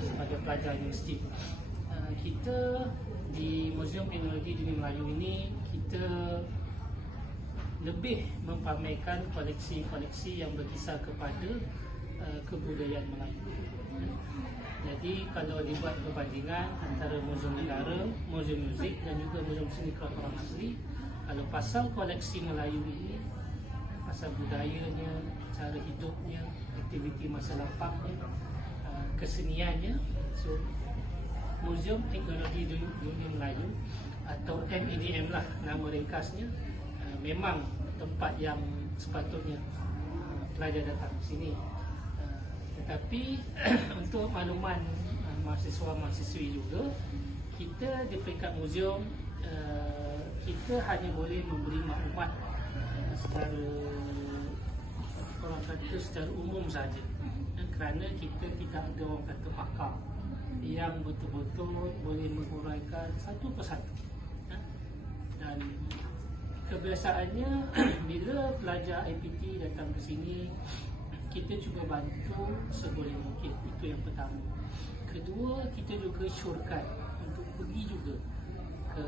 sebagai pelajar universiti. Kita di Museum Teknologi Dunia Melayu ini kita lebih mempamerkan koleksi-koleksi yang berkisar kepada kebudayaan Melayu. Jadi kalau dibuat perbandingan antara Museum Negara, Museum Muzik dan juga Museum Seni Keras Orang Asli, kalau pasal koleksi Melayu ini, pasal budayanya, cara hidupnya, aktiviti masa lapangnya, keseniannya, so Museum Teknologi Dunia Melayu atau MEDM lah nama ringkasnya, memang tempat yang sepatutnya pelajar datang ke sini. Tetapi untuk makluman mahasiswa-mahasiswi juga, kita di peringkat museum kita hanya boleh memberi maklumat secara orang kata secara umum saja, kerana kita tidak ada orang kata pakar yang betul-betul boleh menguraikan satu persatu. Dan kebiasaannya bila pelajar IPT datang ke sini, kita cuba bantu seboleh mungkin. Itu yang pertama. Kedua, kita juga syorkan untuk pergi juga ke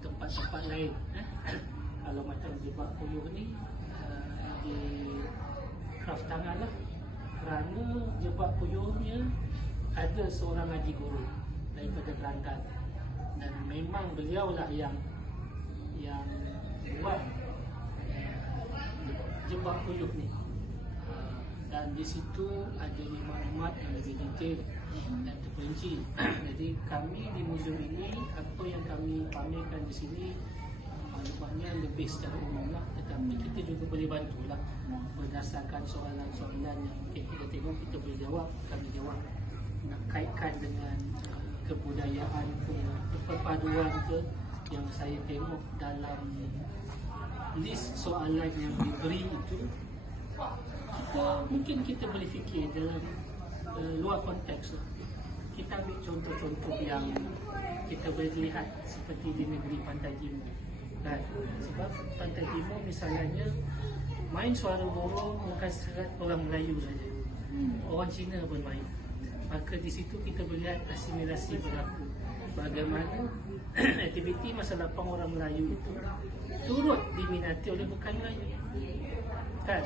tempat-tempat lain. Kalau macam Jebak Puyuh ni di craft tangan lah, kerana Jebak Puyuhnya ada seorang ngaji guru daripada Kelantan, dan memang beliau lah yang buat Jebak Puyuh ni. Dan di situ ada maklumat yang lebih detail dan terperinci. Jadi kami di museum ini, apa yang kami pamerkan di sini maklumatnya lebih secara umum lah, tetapi kita juga boleh bantulah berdasarkan soalan-soalan yang kita tengok, kita boleh jawab, kami jawab, nak kaitkan dengan kebudayaan ke perpaduan ke yang saya tengok dalam list soalan yang diberi itu. Mungkin kita boleh fikir dalam luar konteks lah. Kita ambil contoh-contoh yang kita boleh lihat seperti di negeri Pantai Timur kan? Sebab Pantai Timur misalnya main suara burung bukan serat orang Melayu saja, orang Cina pun main. Maka di situ kita boleh lihat asimilasi berlaku, bagaimana aktiviti masa lapang orang Melayu itu turut diminati oleh bukan Melayu kan?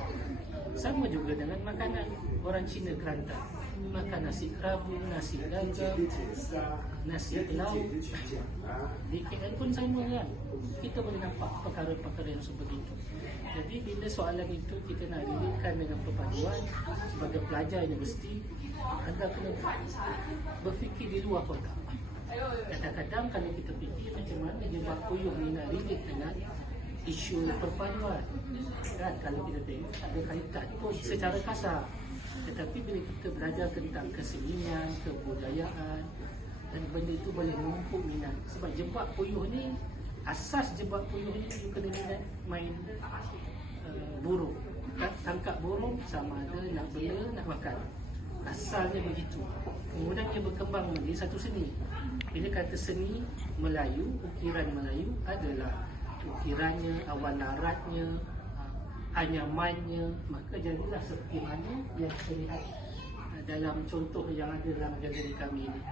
Sama juga dengan makanan orang Cina Kelantan, makan nasi kerabu, nasi dagang, nasi lauk. Di KL pun sama kan? Kita boleh nampak perkara-perkara yang seperti itu. Jadi bila soalan itu kita nak relatekan dengan perpaduan, sebagai pelajar universiti, anda kena berfikir di luar kotak. Kadang-kadang kalau kita fikir macam mana Jebak Puyuh ni nak relate dengan isu perpaduan kan, kalau kita tengok ada kaitan pun secara kasar, tetapi bila kita belajar tentang kesenian, kebudayaan, dan benda itu boleh menumpuk minat. Sebab Jebak Puyuh ni, asas Jebak Puyuh ni you kena minat main burung kan? Tangkap burung sama ada nak bela, nak makan, asalnya begitu. Kemudian dia berkembang menjadi satu seni. Bila kata seni Melayu, ukiran Melayu adalah ukirannya, awal laratnya, anyamannya, maka jadilah seperti mana yang kita lihat dalam contoh yang ada dalam galeri kami ini.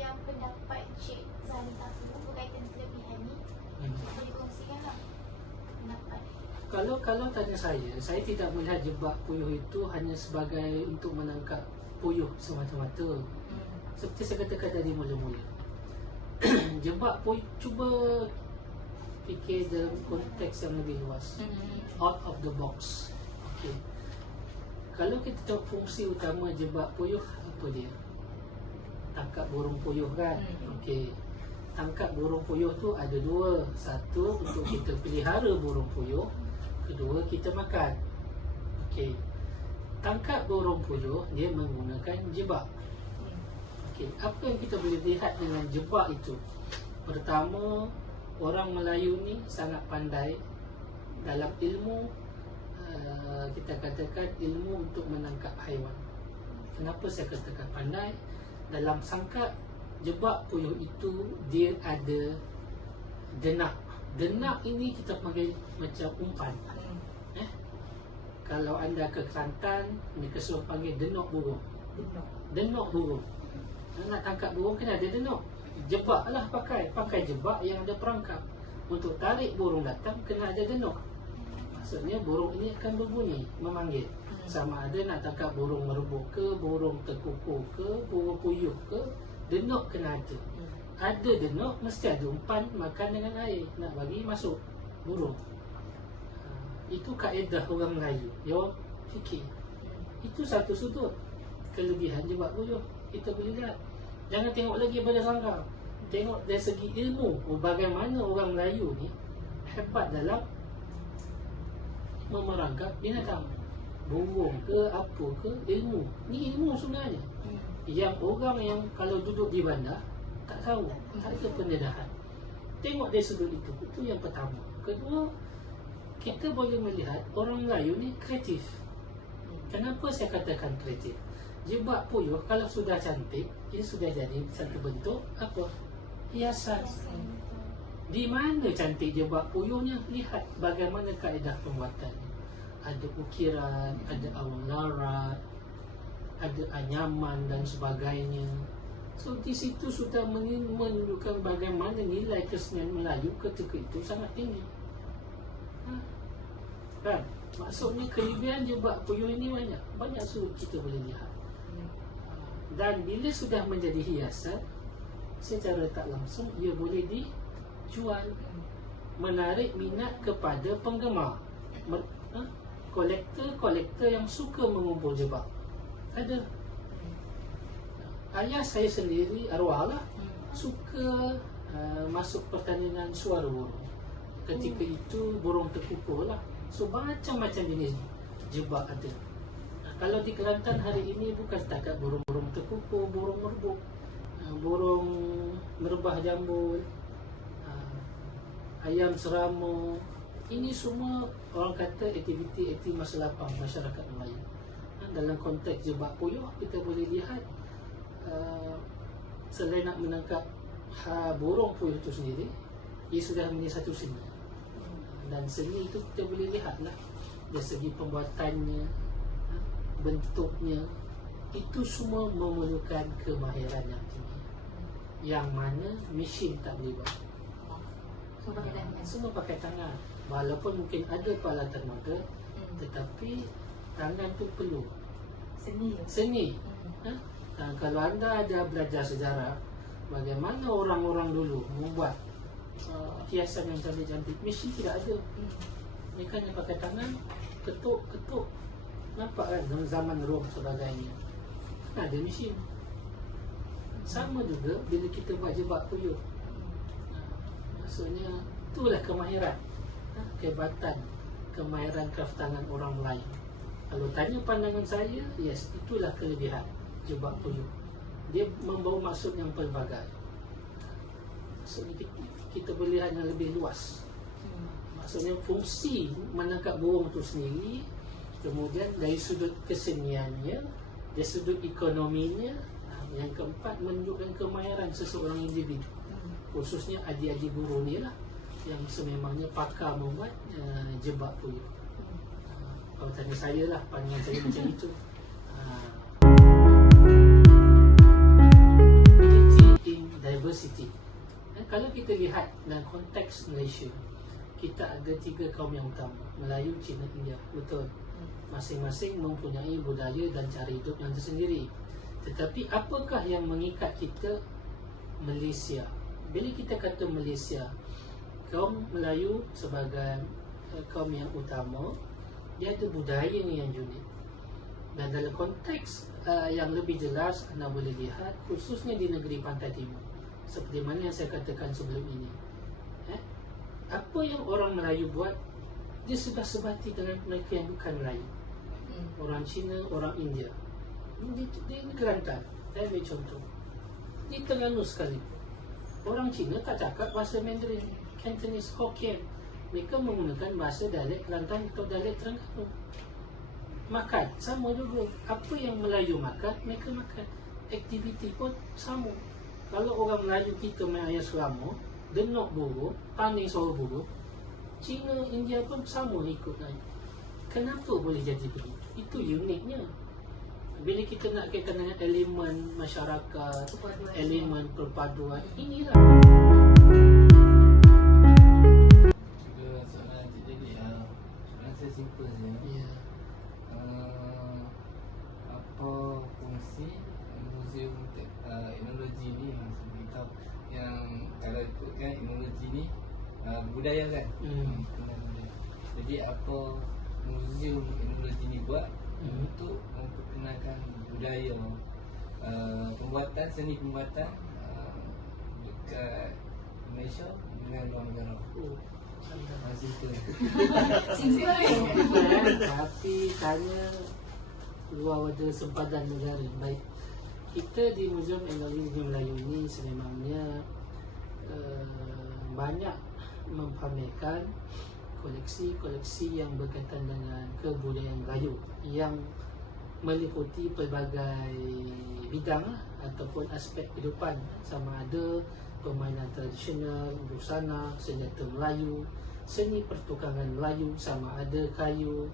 Yang pendapat Cik Zalita berkaitan kelebihan ni, boleh kongsikan tak pendapat? Kalau tanya saya tidak melihat Jebak Puyuh itu hanya sebagai untuk menangkap puyuh semata-mata. Seperti saya katakan tadi mula-mula, Jebak Puyuh, cuba fikir dalam konteks yang lebih luas, out of the box. Okay. Kalau kita tengok fungsi utama Jebak Puyuh, apa dia? Tangkap burung puyuh kan? Okay. Tangkap burung puyuh tu ada dua. Satu, untuk kita pelihara burung puyuh. Kedua, kita makan. Okay. Tangkap burung puyuh, dia menggunakan jebak. Okay. Apa yang kita boleh lihat dengan jebak itu? Pertama, orang Melayu ni sangat pandai dalam ilmu, kita katakan ilmu untuk menangkap haiwan. Kenapa saya katakan pandai? Dalam sangkap Jebak Puyuh itu dia ada denak. Denak ini kita panggil macam umpan. Kalau anda ke Kelantan, mereka suruh panggil denok burung. Denok burung. Nak tangkap burung kena ada denok. Jebak lah pakai jebak yang ada perangkap. Untuk tarik burung datang kena ada denok. Maksudnya burung ini akan berbunyi, memanggil. Sama ada nak tangkap burung merebuk ke, burung terkukur ke, burung puyuh ke, denok kena ada. Ada denok, mesti ada umpan makan dengan air. Nak bagi masuk burung. Itu kaedah orang Melayu. Dia fikir. Itu satu sudut. Kelebihan jebak puyuh. Kita boleh lihat. Jangan tengok lagi pada sangka. Tengok dari segi ilmu. Bagaimana orang Melayu ni hebat dalam memerangkap binatang. Burung ke apa ke, ilmu. Ni ilmu sebenarnya. Yang orang yang kalau duduk di bandar tak tahu, tak ada pendedahan. Tengok dari sudut itu. Itu yang pertama. Kedua, kita boleh melihat orang Melayu ni kreatif. Kenapa saya katakan kreatif? Jebak puyuh kalau sudah cantik, ia sudah jadi satu bentuk apa? Hiasan. Di mana cantik jebak puyuhnya? Lihat bagaimana kaedah pembuatannya. Ada ukiran, ada awang larat, ada anyaman dan sebagainya. So di situ sudah menunjukkan bagaimana nilai kesenian Melayu ketika itu sangat tinggi. Kan? Maksudnya kelebihan jebak puyuh ini banyak sudut kita boleh lihat. Dan bila sudah menjadi hiasan, secara tak langsung ia boleh dijual, menarik minat kepada penggemar, kolektor yang suka mengumpul jebak. Ada. Ayah saya sendiri, arwah lah, suka masuk pertandingan suara burung. Ketika itu burung terkukur lah. So macam-macam jenis jebak ada. Kalau di Kelantan hari ini bukan setakat burung-burung terkukur, burung merebuk, burung merebah jambul, ayam serama. Ini semua orang kata aktiviti masa lapang masyarakat Melayu. Dalam konteks jebak puyuh kita boleh lihat selain nak menangkap burung puyuh itu sendiri, ia sudah menjadi satu seni. Dan seni itu kita boleh lihatlah dari segi pembuatannya, bentuknya, itu semua memerlukan kemahiran yang tinggi, yang mana mesin tak boleh buat. Semua pakai tangan. Walaupun mungkin ada peralatan moden, tetapi tangan tu perlu seni. Kalau anda ada belajar sejarah bagaimana orang-orang dulu membuat hiasan yang cantik-cantik, mesin tidak ada. Mereka hanya pakai tangan, ketuk. Nampak kan dalam zaman Rom sebagainya, ada mesin. Sama juga bila kita buat jebak puyuh. Maksudnya itulah kemahiran, kehebatan, kemahiran kraftangan orang Melayu. Kalau tanya pandangan saya, yes, itulah kelebihan jebak puyuh. Dia membawa maksud yang pelbagai. Maksudnya kita boleh lihat yang lebih luas. Maksudnya fungsi menangkap burung itu sendiri, kemudian dari sudut keseniannya, dari sudut ekonominya, yang keempat menunjukkan kemahiran seseorang individu, khususnya adik-adik guru ni lah yang sememangnya pakar membuat jebak puyuh. Kalau tanya saya lah, pandangan saya macam itu. Unity in diversity. Kalau kita lihat dalam konteks Malaysia, kita ada 3 kaum yang utama, Melayu, Cina, India. Betul. Masing-masing mempunyai budaya dan cara hidup yang tersendiri. Tetapi apakah yang mengikat kita Malaysia? Bila kita kata Malaysia, kaum Melayu sebagai kaum yang utama, dia ada budayanya yang unik. Dan dalam konteks yang lebih jelas, anda boleh lihat khususnya di negeri Pantai Timur, seperti mana yang saya katakan sebelum ini. Apa yang orang Melayu buat, dia sudah sebati dengan mereka yang bukan Melayu. Orang Cina, orang India. Di Kelantan, saya ambil contoh, di Terengganu sekalipun, orang Cina tak cakap bahasa Mandarin, Cantonese, Hokkien. Mereka menggunakan bahasa dialek Kelantan atau dialek Terengganu. Makan, sama juga. Apa yang Melayu makan, mereka makan. Aktiviti pun sama. Kalau orang Melayu kita main ayam selama, denok burung, tanding suara burung, Cina, India pun sama ikut naik. Kenapa boleh jadi begitu? Itu uniknya. Bila kita nak kaitkan dengan elemen masyarakat, elemen perpaduan, inilah. Juga soalan Cik Jadi, soalan saya simple je. Ya. Apa fungsi muzium etnologi ni yang saya beritahu, yang kalau ikutkan etnologi ni budaya kan? Jadi apa muzium etnologi ni buat untuk memperkenalkan budaya, pembuatan, seni pembuatan dekat Malaysia dengan luar negara. Simple. Tapi tanya luar ada sempadan negara. Baik, kita di Muzium Etnologi Melayu ni sememangnya banyak mempamerkan koleksi-koleksi yang berkaitan dengan kebudayaan Melayu yang meliputi pelbagai bidang ataupun aspek kehidupan, sama ada permainan tradisional, busana, senjata Melayu, seni pertukangan Melayu, sama ada kayu,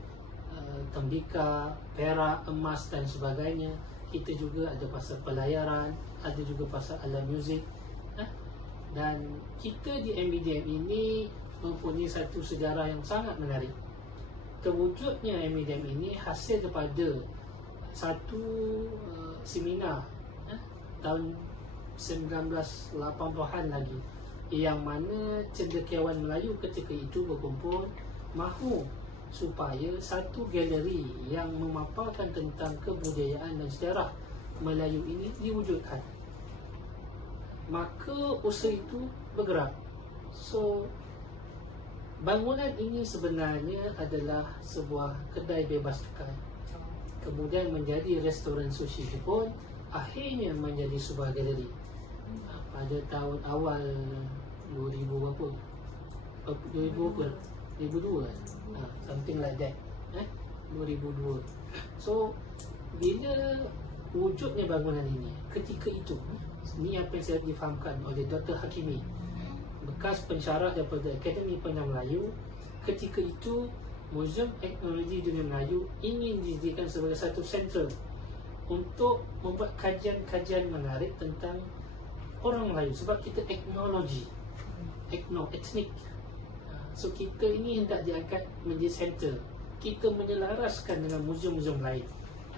tembika, perak, emas dan sebagainya. Kita juga ada pasal pelayaran, ada juga pasal alat muzik. Dan kita di MBDM ini mempunyai satu sejarah yang sangat menarik. Terwujudnya MBDM ini hasil daripada satu seminar tahun 1980-an lagi, yang mana cendekiawan Melayu ketika itu berkumpul mahu supaya satu galeri yang memaparkan tentang kebudayaan dan sejarah Melayu ini diwujudkan. Maka usaha itu bergerak. So bangunan ini sebenarnya adalah sebuah kedai bebas cukai, kemudian menjadi restoran sushi pun, akhirnya menjadi sebuah galeri. Pada tahun awal 2000 berapa? 2000 berapa? 2002, something like that. 2002. So bila wujudnya bangunan ini, ketika itu, ini apa yang saya difahamkan oleh Dr. Hakimi, bekas pensyarah daripada Akademi Penang Melayu. Ketika itu Muzium Etnologi Dunia Melayu ingin dijadikan sebagai satu sentral untuk membuat kajian-kajian menarik tentang orang Melayu, sebab kita etnologi, etnik. So kita ini hendak diangkat menjadi center. Kita menyelaraskan dengan muzium-muzium lain.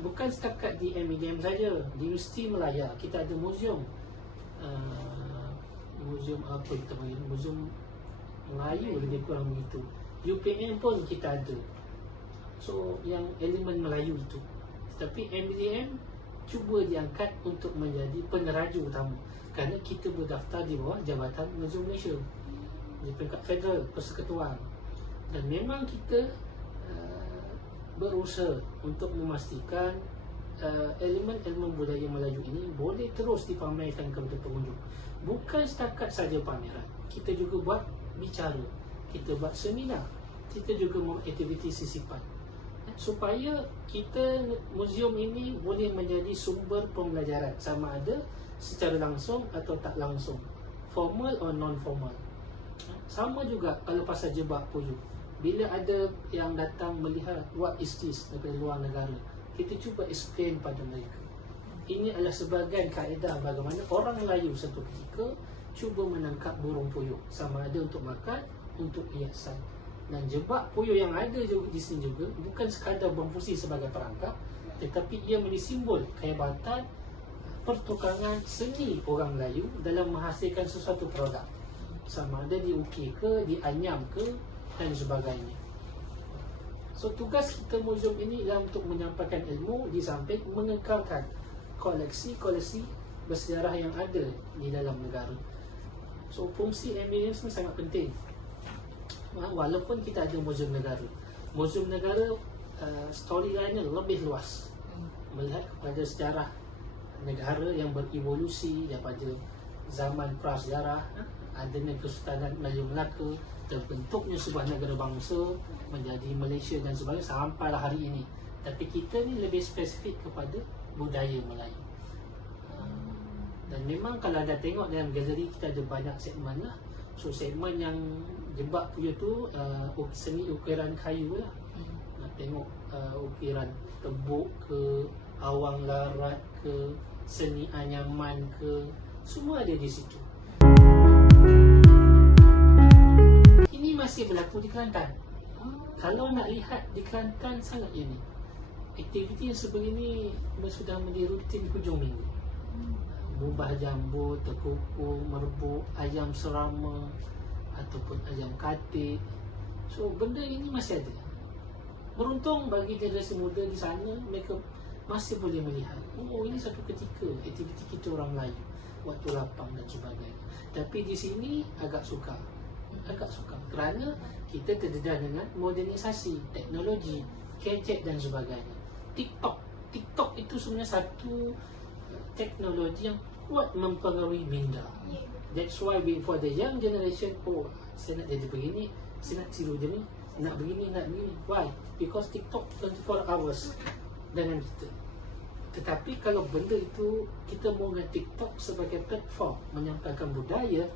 Bukan setakat di MBDM saja, di Universiti Melaya kita ada muzium. Muzium apa kita panggil? Muzium Melayu lebih kurang begitu. UPM pun kita ada. So yang elemen Melayu itu. Tetapi MBDM cuba diangkat untuk menjadi peneraju utama, kerana kita berdaftar di bawah Jabatan Muzium Malaysia di peringkat federal, persekutuan. Dan memang kita berusaha untuk memastikan elemen-elemen budaya Melayu ini boleh terus dipamerkan kepada pengunjung. Bukan setakat saja pameran, kita juga buat bicara, kita buat seminar, kita juga membuat aktiviti sisipan, supaya kita muzium ini boleh menjadi sumber pembelajaran, sama ada secara langsung atau tak langsung, formal atau non-formal. Sama juga kalau pasal jebak puyuh, bila ada yang datang melihat what is this daripada luar negara, kita cuba explain pada mereka. Ini adalah sebahagian kaedah bagaimana orang Melayu satu ketika cuba menangkap burung puyuh, sama ada untuk makan, untuk hiasan. Dan jebak puyuh yang ada juga di sini juga bukan sekadar berfungsi sebagai perangkap, tetapi ia menjadi simbol kehebatan pertukangan seni orang Melayu dalam menghasilkan sesuatu produk, sama ada diukir ke, dianyam ke dan sebagainya. So tugas kita muzium ini ialah untuk menyampaikan ilmu di samping mengekalkan koleksi-koleksi bersejarah yang ada di dalam negara. So fungsi MBDM sangat penting. Walaupun kita ada muzium negara, muzium negara storyline-nya lebih luas, melihat kepada sejarah negara yang berevolusi daripada zaman prasejarah, adanya Kesultanan Melayu Melaka, terbentuknya sebuah negara bangsa menjadi Malaysia dan sebagainya sampailah hari ini. Tapi kita ni lebih spesifik kepada budaya Melayu. Dan memang kalau anda tengok dalam galeri kita ada banyak segmen lah. So segmen yang jebak punya tu seni ukiran kayu lah. tengok ukiran tebuk ke, awang larat ke, seni anyaman ke, semua ada di situ. Ini masih berlaku di Kelantan. Kalau nak lihat di Kelantan sangat unik. Aktiviti yang sebegini sudah menjadi rutin hujung minggu. Mubah jambu, tekukung, merebuk, ayam serama ataupun ayam katik. So benda ini masih ada. Beruntung bagi generasi muda di sana, mereka masih boleh melihat, oh ini satu ketika aktiviti kita orang Melayu waktu lapang dan sebagainya. Tapi di sini agak sukar kerana kita terdedah dengan modernisasi teknologi, gadget dan sebagainya. TikTok itu sebenarnya satu teknologi yang kuat mempengaruhi minda. That's why for the young generation, oh saya nak jadi begini, saya nak tiru dia ni, nak begini. Why? Because TikTok 24 hours dengan kita. Tetapi kalau benda itu kita menggunakan TikTok sebagai platform menyampaikan budaya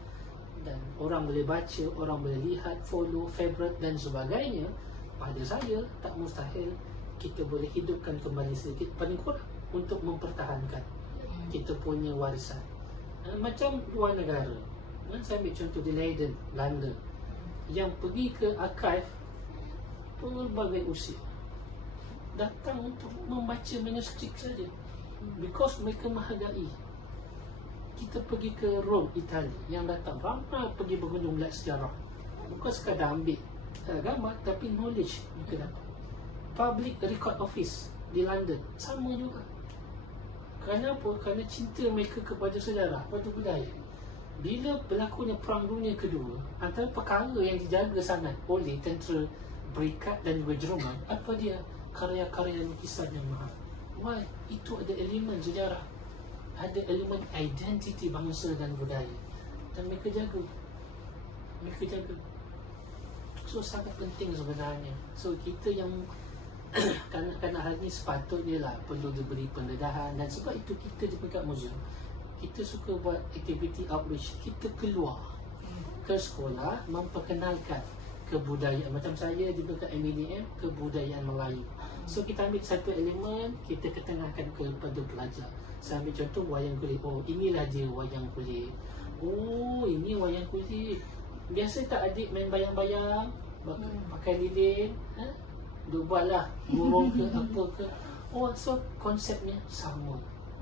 dan orang boleh baca, orang boleh lihat, follow, favorite dan sebagainya, pada saya tak mustahil kita boleh hidupkan kembali sedikit paling kurang untuk mempertahankan kita punya warisan. Macam luar negara, saya ambil contoh di Leiden, London, yang pergi ke archive pelbagai usia datang untuk membaca manuskrip saja, because mereka menghargai. Kita pergi ke Rome, Itali, yang datang ramai pergi berkunjung melihat sejarah, bukan sekadar ambil gambar, tapi knowledge mereka dapat. Public Record Office di London sama juga. Kerana apa? Kerana cinta mereka kepada sejarah, kepada budaya. Bila berlakunya Perang Dunia Kedua, antara perkara yang dijaga sangat oleh tentera Berikat dan juga Jerman, apa dia? Karya-karya lukisan yang mahal. Why? Itu ada elemen sejarah, ada elemen identiti bangsa dan budaya, dan mereka jaga. So sangat penting sebenarnya. So kita yang kanak-kanak hari ni sepatutnya lah perlu diberi pendedahan, dan sebab itu kita di peringkat muzium, kita suka buat aktiviti outreach. Kita keluar ke sekolah memperkenalkan kebudayaan. Macam saya di peringkat MNAM, kebudayaan Melayu. So kita ambil satu elemen, kita ketengahkan kepada pelajar. Saya ambil contoh wayang kulit. Oh inilah dia wayang kulit. Oh ini wayang kulit. Biasa tak adik main bayang-bayang, pakai lilin, dia buatlah burung ke apa ke. Oh so konsepnya sama,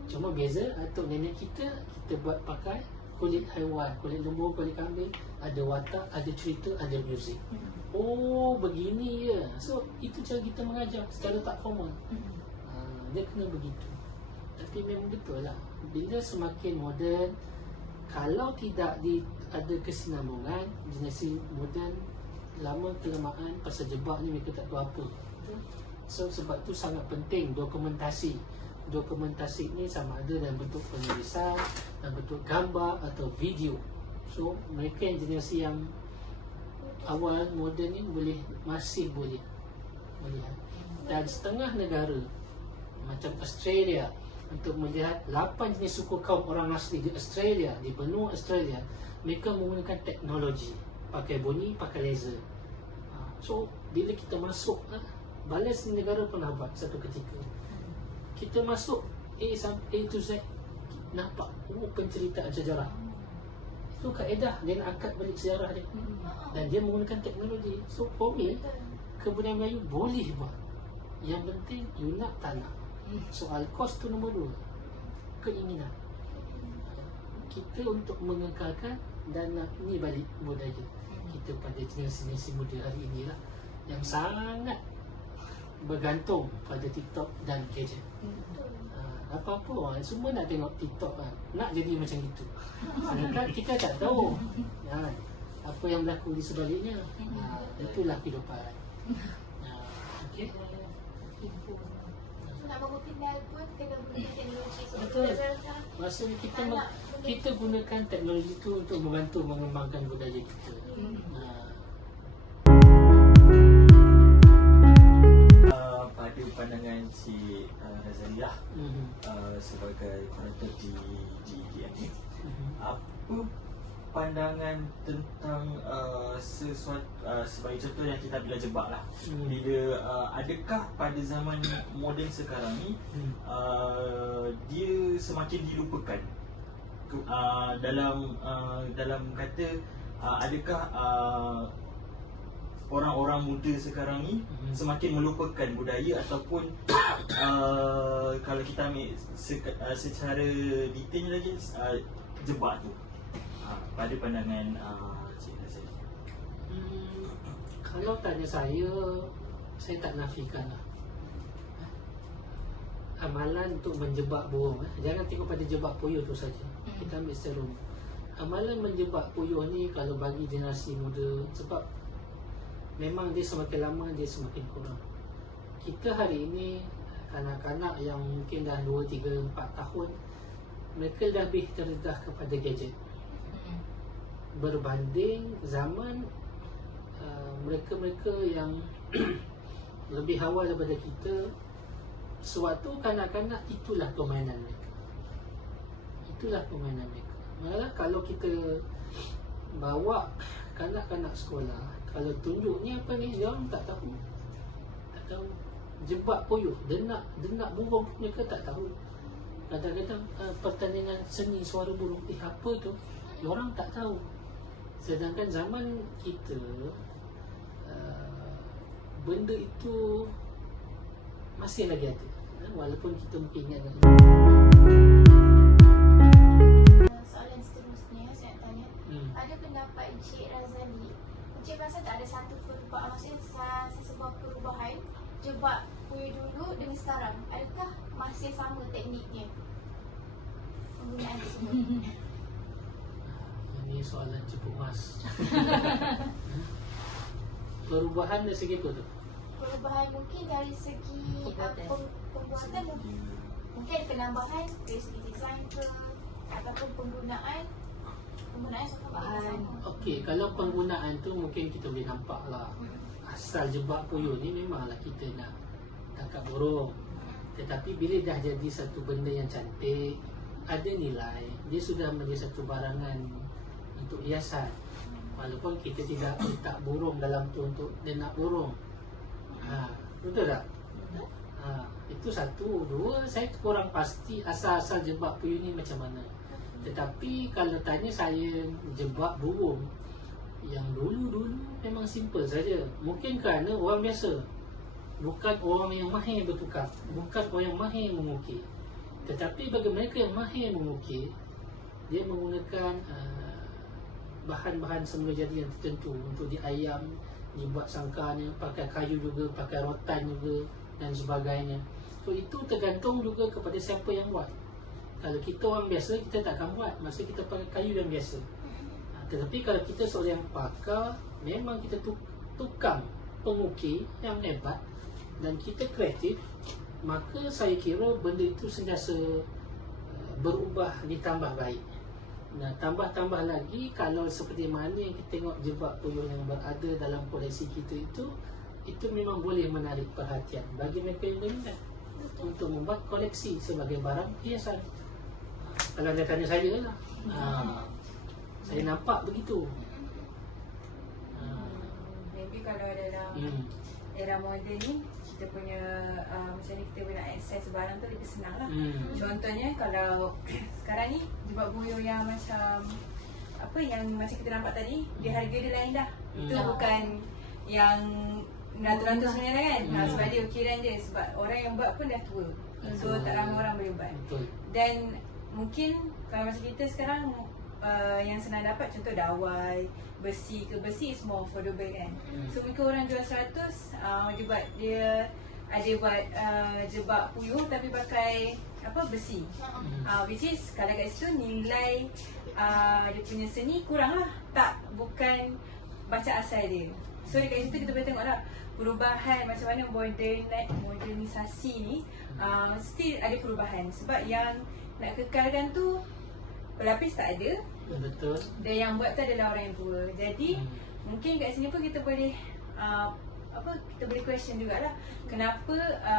cuma beza atuk nenek kita buat pakai kulit haiwan, kulit lembu, kulit kambing, ada watak, ada cerita, ada muzik. Oh begini ya. So itu cara kita mengajar secara tak formal. Dia kena begitu. Tapi memang betul lah, bila semakin moden, kalau tidak ada kesinambungan, generasi moden lama kelamaan pasal jebak ni mereka tak tahu apa. So sebab tu sangat penting dokumentasi. Dokumentasi ni sama ada dalam bentuk penulisan, dalam bentuk gambar atau video. So mereka yang generasi yang awal moden ni masih boleh melihat. Dan setengah negara macam Australia, untuk melihat 8 jenis suku kaum orang asli di Australia, di benua Australia, mereka menggunakan teknologi, pakai bunyi, pakai laser. So bila kita masuk, balas negara pernah buat satu ketika, kita masuk A to Z, nampak penceritaan sejarah. Itu kaedah, dia nak angkat balik sejarah dia, dan dia menggunakan teknologi. So for me, kebudayaan Melayu boleh buat. Yang penting you nak tak nak. Soal kos tu nombor 2, keinginan kita untuk mengekalkan dan nak ni balik budaya kita pada generasi muda hari inilah yang sangat bergantung pada TikTok dan gadget. Apa-apa semua nak tengok TikTok kan, nak jadi macam itu. Sedangkan kita tak tahu apa yang berlaku di sebaliknya. Itulah kehidupan. Okey. Nak bawa kenal pun kena guna teknologi. So, betul. Maksudnya kita gunakan teknologi itu untuk membantu mengembangkan budaya kita. Pada pandangan si Razaliah sebagai konektor di DMA, apa pandangan tentang sesuatu sebagai contoh yang kita bila jebak lah. Bila adakah pada zaman moden sekarang ni dia semakin dilupakan dalam kata adakah orang-orang muda sekarang ni semakin melupakan budaya ataupun kalau kita ambil secara detail lagi jebak tu pada pandangan Cik Razali. Kalau tanya saya tak nafikan lah. Amalan untuk menjebak burung, jangan tengok pada jebak puyuh tu saja. Kita ambil secara umum. Amalan menjebak puyuh ni kalau bagi generasi muda, sebab memang dia semakin lama dia semakin kurang. Kita hari ini kanak-kanak yang mungkin dah 2, 3, 4 tahun, mereka dah lebih terdedah kepada gadget berbanding zaman mereka-mereka yang lebih awal daripada kita. Sewaktu kanak-kanak, itulah permainan mereka. Malah kalau kita bawa kanak-kanak sekolah, kalau tunjuk ni apa ni, dia orang tak tahu. Jebak puyuh, denak burung mereka tak tahu. Kadang-kadang pertandingan seni suara burung, apa tu, dia orang tak tahu. Sedangkan zaman kita benda itu masih lagi ada, walaupun kita mungkin ingat. Soalan seterusnya saya nak tanya, ada pendapat Encik Razali, Encik rasa tak ada satu perubahan, maksudnya sesebuah perubahan jebak puyuh dulu dengan sekarang, adakah masih sama tekniknya penggunaan tersebut? Ini soalan cukup mas. Perubahan dari segi apa tu? Perubahan mungkin dari segi pembuatan, mungkin ada penambahan dari segi design ke, ataupun penggunaan bahan. Okey, kalau penggunaan tu mungkin kita boleh nampak lah. Asal jebak puyuh ni memanglah kita nak tangkap burung. Tetapi bila dah jadi satu benda yang cantik, ada nilai, dia sudah menjadi satu barangan untuk hiasan. Walaupun kita tidak letak burung dalam tu untuk denak burung. Betul tak? Itu satu. Dua, saya kurang pasti asal-asal jebak puyuh ni macam mana. Tetapi kalau tanya saya jebak burung yang dulu-dulu memang simple saja. Mungkin kerana orang biasa, bukan orang yang mahir bertukar, bukan orang yang mahir mengukir. Tetapi bagi mereka yang mahir mengukir, dia menggunakan bahan-bahan semula jadi yang tertentu untuk diayam, dibuat sangkarnya, pakai kayu juga, pakai rotan juga dan sebagainya. So itu tergantung juga kepada siapa yang buat. Kalau kita orang biasa, kita tak akan buat, maksudnya kita pakai kayu yang biasa. Tetapi kalau kita seorang yang pakar, memang kita tukang pengukir yang hebat dan kita kreatif, maka saya kira benda itu sentiasa berubah, ditambah baik. Nah, tambah-tambah lagi kalau seperti mana yang kita tengok jebak puyuh yang berada dalam koleksi kita itu memang boleh menarik perhatian bagi mereka yang berminat untuk membuat koleksi sebagai barang hiasan. Kalau anda tanya saya lah, saya nampak begitu. Maybe kalau dalam era moden ni, kita punya macam ni, kita boleh nak akses barang tu lebih senang lah. Contohnya kalau sekarang ni jebak puyuh yang macam apa yang macam kita nampak tadi, dia harga dia lain dah. Itu bukan yang ratus-ratus sebenarnya kan. Sebab dia ukiran dia, sebab orang yang buat pun dah tua, so tak ramai orang boleh buat. Dan mungkin kalau macam kita sekarang yang senang dapat, contoh dawai, besi ke, besi is more affordable kan. So mungkin orang jual 100, dia ada buat jebak puyuh tapi pakai besi, which is kalau kat situ nilai dia punya seni kurang lah, bukan baca asal dia. So dekat situ kita boleh tengok lah perubahan macam mana modernisasi ni still ada perubahan. Sebab yang nak kekalkan tu pelapis tak ada. Betul. Dan yang buat tu adalah orang yang tua. Jadi mungkin kat sini pun kita boleh kita boleh question jugalah kenapa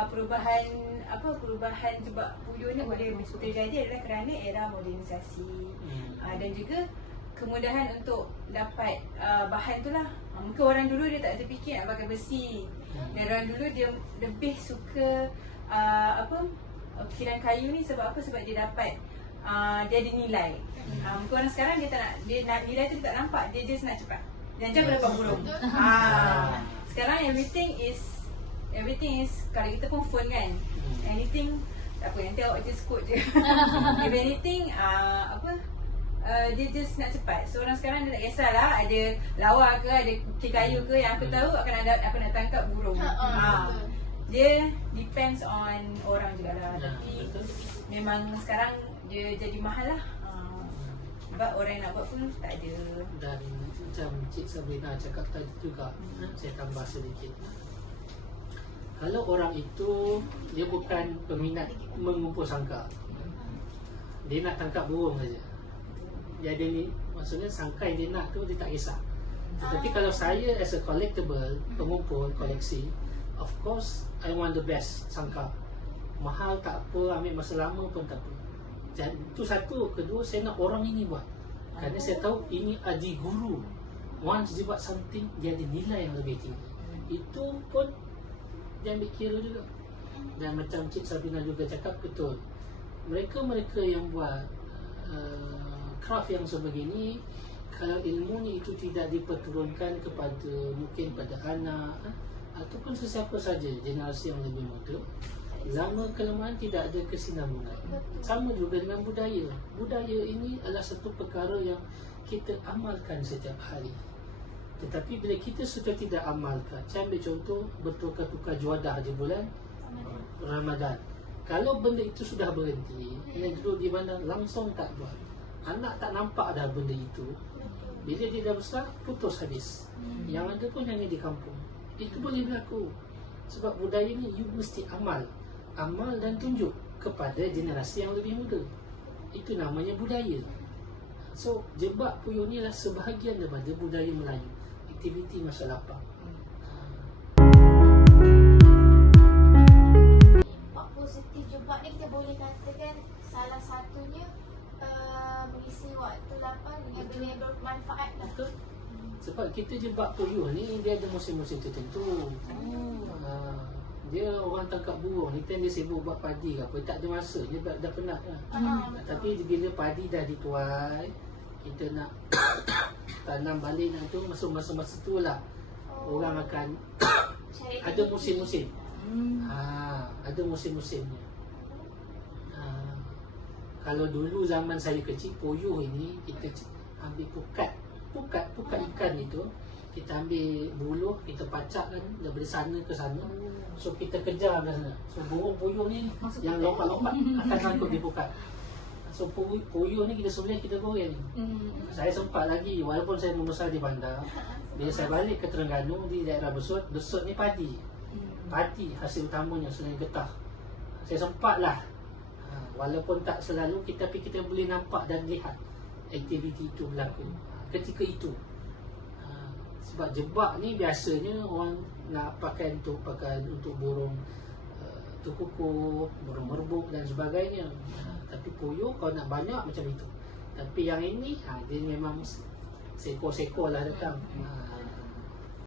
perubahan jebak puyuh ni boleh terjadi adalah kerana era modernisasi. Dan juga kemudahan untuk dapat bahan tu lah. Mungkin orang dulu dia tak terfikir nak pakai besi. Dan orang dulu dia lebih suka ukiran kayu ni sebab apa? Sebab dia dapat dia ada nilai. Mungkin orang sekarang dia tak nak, nilai tu dia tak nampak, dia just nak cepat. Jangan dapat burung. Sekarang everything is kalau kita pun phone kan, anything tak apa, nanti awak just quote je. If anything dia just nak cepat. So orang sekarang dia tak kisahlah ada lawa ke, ada ukir kayu ke, yang aku tahu aku nak tangkap burung. Dia depends on orang jugalah. Tapi memang sekarang dia jadi mahal lah. Sebab orang yang nak buat pun tak ada. Dan macam Cik Sabrina cakap tadi juga, saya tambah sedikit. Kalau orang itu dia bukan peminat mengumpul sangkar, dia nak tangkap burung saja. Jadi ni maksudnya sangkai dia nak tu dia tak kisah. Tetapi kalau saya as a collectible, pengumpul koleksi, of course I want the best sangkar. Mahal tak apa, ambil masa lama pun tak apa. Dan itu satu. Kedua, saya nak orang ini buat. Kerana saya tahu ini adi guru. Once dia buat something, dia ada nilai yang lebih tinggi. Itu pun dia ambil kira juga. Dan macam Cik Sabrina juga cakap betul. Mereka-mereka yang buat craft yang sebegini, kalau ilmu ni itu tidak diperturunkan kepada mungkin pada anak ataupun sesiapa saja generasi yang lebih muda, lama kelamaan tidak ada kesinambungan. Sama juga dengan budaya. Budaya ini adalah satu perkara yang kita amalkan setiap hari. Tetapi bila kita sudah tidak amalkan, saya ambil contoh bertukar-tukar juadah di bulan Ramadan. Kalau benda itu sudah berhenti, yang dulu di mana langsung tak buat, anak tak nampak dah benda itu. Bila dia dah besar, putus habis. Yang ada pun hanya di kampung. Itu boleh berlaku. Sebab budaya ni you mesti amal dan tunjuk kepada generasi yang lebih muda. Itu namanya budaya. So jebak puyuh ni adalah sebahagian daripada budaya Melayu, aktiviti masa lapang. Dampak positif jebak ni kita boleh katakan salah satunya mengisi waktu lapang dengan benda yang bermanfaat lah. Betul. Sebab kita jebak puyuh ni dia ada musim-musim tertentu. Dia orang tangkap burung ni time dia sibuk buat padi ke apa, tak ada masa, dia dah penat lah. Tapi bila padi dah dituai, kita nak tanam balik tu, masa-masa tu lah orang akan ada musim-musim. Ada musim-musimnya. Kalau dulu zaman saya kecil, puyuh ini kita ambil pukat ikan itu, kita ambil buluh, kita pacakkan daripada sana ke sana. So kita kejar ke sana. So burung puyuh ni yang lompat-lompat akan sangkut di pukat. So puyuh ni kita sebenarnya kita goreng. Saya sempat lagi, walaupun saya membesar di bandar, bila saya balik ke Terengganu di daerah Besut ni padi. Padi hasil utamanya selain getah. Saya sempat lah, walaupun tak selalu, tapi kita boleh nampak dan lihat aktiviti itu berlaku ketika itu. Sebab jebak ni biasanya orang nak pakai untuk burung tukukuh, burung merbuk dan sebagainya. Tapi puyuh kalau nak banyak macam itu. Tapi yang ini dia memang seko-seko lah datang.